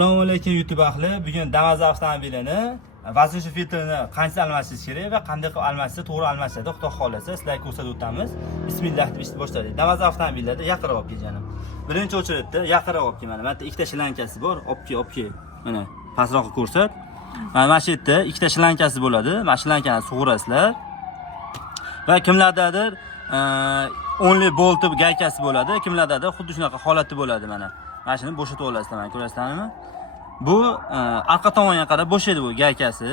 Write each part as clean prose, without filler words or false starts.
Assalomu alaykum YouTube ahli. Bugun Damas avtomobilini vaznchi filtrini qancha almashish kerak va qanday qilib almashsa to'g'ri almashadi, Xudo xolasa sizlarga ko'rsatib o'tamiz. Bismillah deb ishni boshlaylik. Damas avtomobillarda yaqinroq olib kelganim. Birinchi o'chiritda yaqinroq olib kelman. Mana ikkita shlankasi bor. Olib kel. Mana pastroqqa ko'rsat. Mana shu yerda ikkita shlankasi bo'ladi. Mana shlankani sug'urasizlar. Va kimlardadir only bolti gaykasi bo'ladi, kimlardadir xuddi shunaqa holati bo'ladi mana. Mana shuni bo'shatib olasizlar, mana ko'rasizlarmi? Bu orqa tomonga qarab bo'shaydi bu gaykasi.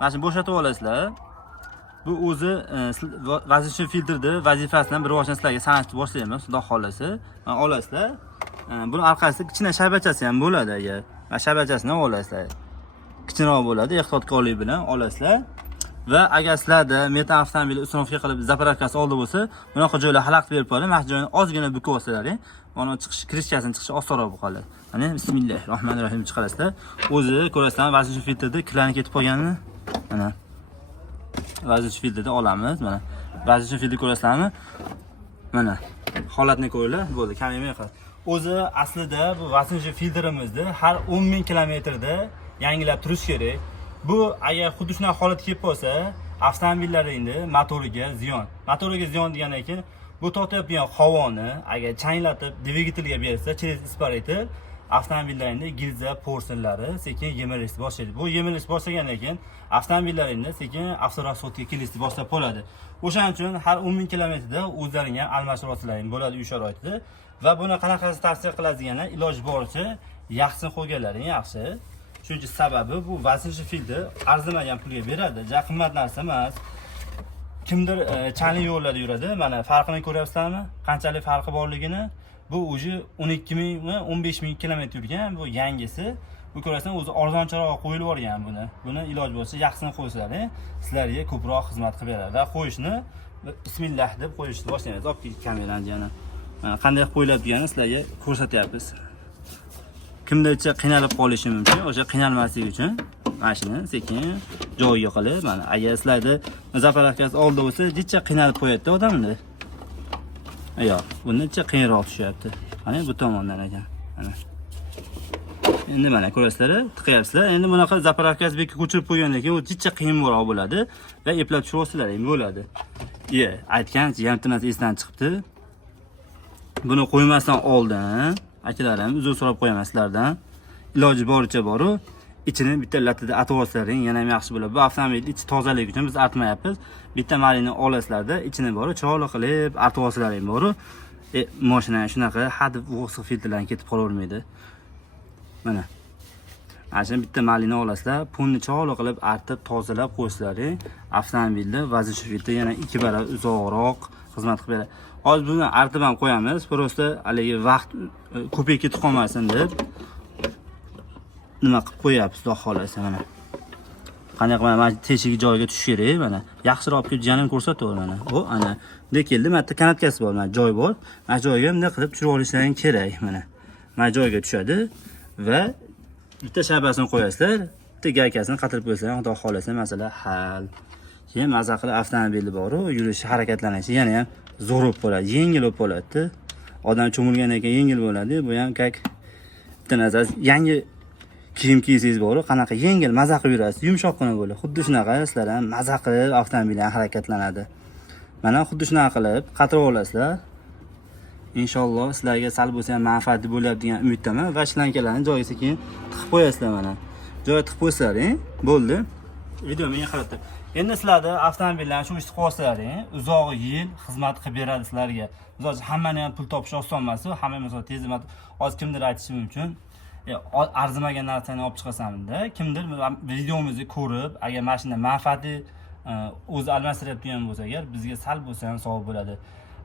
Mana shuni bo'shatib olasizlar. Bu o'zi vaznchi filtrni vazifasidan bir boshdan sizlarga sanashtirib boshlaymiz, xudo xolasa. Mana olasizlar. Buni orqasida kichkina shabachasi ham bo'ladi agar. Mana shabachasini olasizlar. Kichikroq bo'ladi, ehtiyotkorlik bilan olasizlar. Va agar sizlarda meta avtomobil isrofga qilib zapravkasi oldi bo'lsa, bunaqa joylar xalaqit berib qo'yadi. Mana shu joyni ozgina bukib olsalaring, mana chiqish kirishkasini chiqishi osonroq bo'ladi. Mana bismillahirrohmanirrohim chiqarasizlar. O'zi ko'rasizlar, vaznchi filtrda kirlarni ketib qolganini. Mana vaznchi filtrda olamiz, mana. Vaznchi filtr ko'rasizlarmi? Mana holatni ko'ringlar, bo'ldi, kamimay qoladi. O'zi aslida bu vaznchi filtrimizni har 10,000 kilometrda yangilab turish kerak. Bu agar xuddi shunaqa holat kelib qolsa, avtomobillaringni motoriga ziyon. Motoriga ziyon degandan keyin bu tortayotgan havoni agar changlatib dvigatelga bersa, через испаритель avtomobillaringni gilza porsinlari sekin yemirishni boshlaydi. Bu yemirish boshlagandan keyin avtomobillaringni sekin avtorasxodga kelishni boshlab qoladi. O'shaning uchun har 10,000 kilometrda o'zlaringga almashtirib olsalaring bo'ladi uy sharoitida. Va buni qanaqasi tavsiya qiladigan iloji boricha yaxshisini qo'yganlaring yaxshi. Chunki sababi bu vaznchi filtr arzimagan pulga beradi. Ja qimmat narsa emas. Kimdir chanli yo'llarda yuradi. Mana farqini ko'ryapsizlarmi? Qanchalik farqi borligini. Bu o'zi 12,000 va 15,000 kilometr yurgan bu yangisi. Bu ko'rasan o'zi arzoncharoq qo'yilib yuborgan buni. Buni iloji bo'lsa yaxshisini qo'ysalaring, sizlarga ko'proq xizmat qilib beradi. Va qo'yishni bismillah deb qo'yishni boshlaymiz. Olib keldik kamerani yana. Mana qanday qo'yiladi deganini sizlarga ko'rsatyapmiz. Kimdacha qiynalib qolishi mumkin. O'sha qiynalmaslik uchun mana shuni sekin joyiga qilib, mana agar sizlarda zapravkasi oldi bo'lsa, jicha qiynalib qo'yadi odamni. Yo'q, buncha qiyinroq tushyapti. Mana bu tomondan ekan. Mana. Endi mana ko'rasizlar, tiqyapsizlar. Endi bunaqa zapravkasi bekka ko'chirib qo'ygandan keyin u jicha qiyinroq bo'ladi va eplab tushirib olsalaring bo'ladi. Aytgancha yamtimasi esdan chiqibdi. Buni qo'ymasdan oldin akalarim uzr so'rab qo'yaman sizlardan. Iloji boricha boru ichini bitta latida atib olsalaring yana ham yaxshi bo'ladi. Bu avtomobil ichi tozalik uchun biz artmayapmiz. Bitta malini olasizlarda, ichini boru chiroyli qilib artib olsalaring boru mashina shunaqa hadib o'siq filtrlardan ketib qolavermaydi. Mana. Mana bitta malini olasizlar, punni chiroyli qilib artib tozalab qo'ysalaring, avtomobilda vaznchi filtr yana 2 barobar uzoqroq xizmat qilib beradi. Hozir buni artib ham qo'yamiz. Prosta haligi vaqt ko'payib ketib qolmasin deb nima qilib qo'yapmiz, xudo xolasa mana. Qanday qilib mana teshigi joyiga tushish kerak, mana. Yaxshiroq olib kelib janini ko'rsataver mana. Bu ana bunday keldi, mana kanatkasi bor, mana joy bor. Mana joyiga bunday qilib tushirib olishlaring kerak, mana. Mana joyiga tushadi va bitta shabasini qo'yasizlar, bitta gaykasini qatirib qo'yasizlar, xudo xolasa masala hal. Keyin maza qilib avtomobili bor-ku, yurishi, harakatlanishi yana ham zo'r bo'lib qoladi, yengil bo'lib qoladi. Odam cho'milgandan keyin yengil bo'ladi. Bu ham kak bitta nazar yangi kiyim kiysangiz bor-ku, qanaqa yengil maza qilib yurasiz, yumshoqqina bo'ladi. Xuddi shunaqa sizlar ham maza qilib avtomobillar harakatlanadi. Mana xuddi shunaqa qilib qatirib olasizlar. Inshaalloh sizlarga sal bo'lsa ham manfaatli bo'lyapti degan umiddaman va shlankalarni joyiga keyin tiqib qo'yasizlar mana. Joyiga tiqib qo'ysalaring, bo'ldi. Video menga qarab tur. Endi sizlarda avtomobillarni shu ishni qilsalaring, uzoq yil xizmat qilib beradi sizlarga. Misol hammani ham pul topish oson emas, hamma misol tezmat hozir kimdir aytishi mumkin. Arzimagan narsani olib chiqasamda, kimdir videomizni ko'rib, agar mashina manfaatli o'zi almashtirayotgan bo'lsa, agar bizga sal bo'lsa ham savob bo'ladi.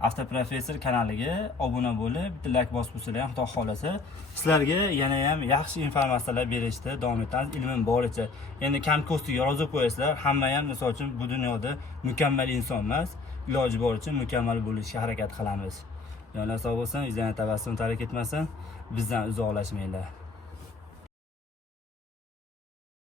Avtoprofessor kanaliga obuna bo'lib, bitta like bosib qo'ysalar ham xudo xolasa, sizlarga yana ham yaxshi informatsiyalar berishda davom etamiz ilmim boricha. Endi kam kostiga yozib qo'yasizlar, hamma ham misol uchun bu dunyoda mukammal inson emas, iloji boricha mukammal bo'lishga harakat qilamiz. Yonlar sog' bo'lsin, izlanish tabassum tarik etmasin, bizdan uzoqlashmanglar.